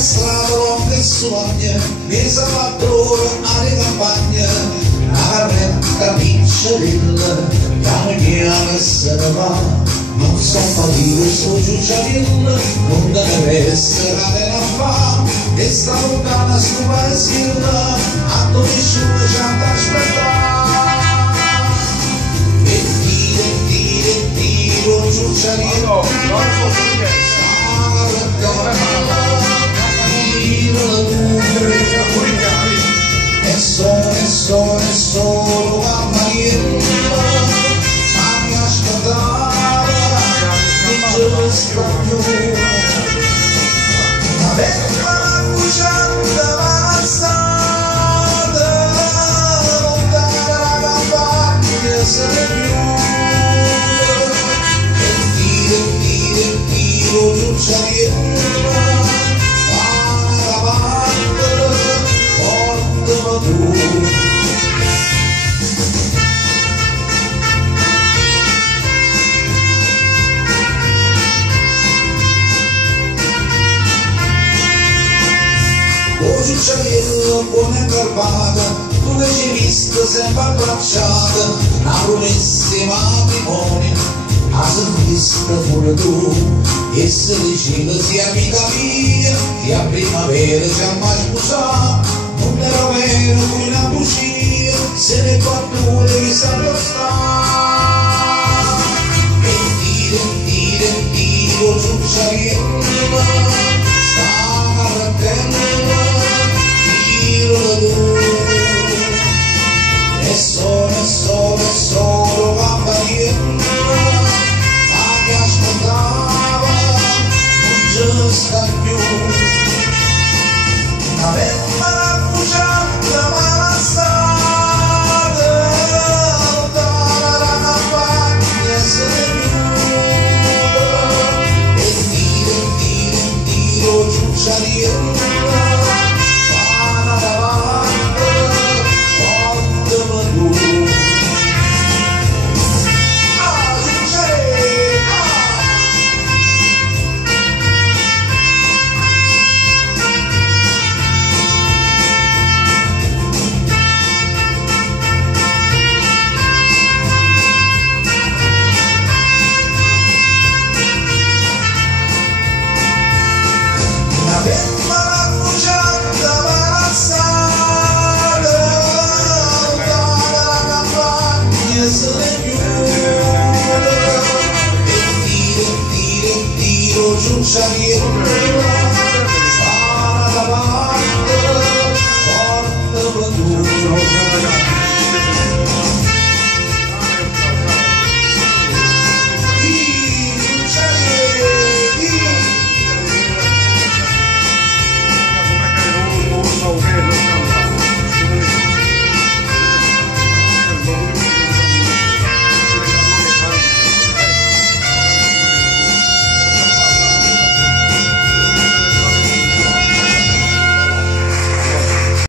strada longa e sogna, mi salvatore alle campagne, la retta piccerilla, camminiamo e se ne va. Non sto partito, sto giucciarilla, non deve essere nella fa, e sta lontana sto paesilla, a dove nessuno ci ha da aspettare. E tiro, giucciarilla, e solo a Mariella, ma mi aspettava, non sta più. La bella marcucciata avanzata, lontana la campagna se ne chiude, e tiro, giucciarella, Giucciarella, buona e garbata, tu che ci hai visto sempre abbracciata, una promessa matrimonio, la sei vista pure tu, e se diceva sia amica mia, che a primavera ci ha mai sposato, non era vero come una bugia, se ne battute che sanno stare. E tiro, Giucciarella, sta carretella, e solo campaniera, ma che aspettava non ci sta più. La bella marcucciata avanzata, lontana la campagna se ne chiude, e tiro, Giucciarella, Giucciarella.